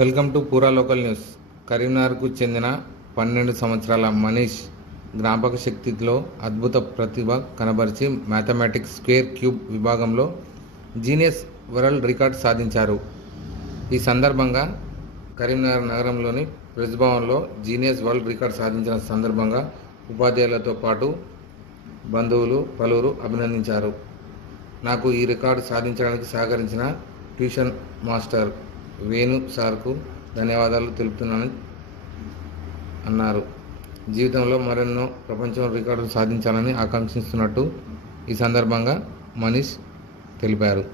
Welcome to పూరా local news. కరీంనగర్కు చెందిన పన్నెండు సంవత్సరాల మనీష్ జ్ఞాపక శక్తిలో అద్భుత ప్రతిభ కనబరిచి మ్యాథమెటిక్స్ స్క్వేర్ క్యూబ్ విభాగంలో జీనియస్ వరల్డ్ రికార్డ్ సాధించారు. ఈ సందర్భంగా కరీంనగర్ నగరంలోని ప్రెస్ భవన్లో జీనియస్ వరల్డ్ రికార్డ్ సాధించిన సందర్భంగా ఉపాధ్యాయులతో పాటు బంధువులు పలువురు అభినందించారు. నాకు ఈ రికార్డు సాధించడానికి సహకరించిన ట్యూషన్ మాస్టర్ వేణు సార్కు ధన్యవాదాలు తెలుపుతున్నానని అన్నారు. జీవితంలో మరెన్నో ప్రపంచం రికార్డులు సాధించాలని ఆకాంక్షిస్తున్నట్టు ఈ సందర్భంగా మనీష్ తెలిపారు.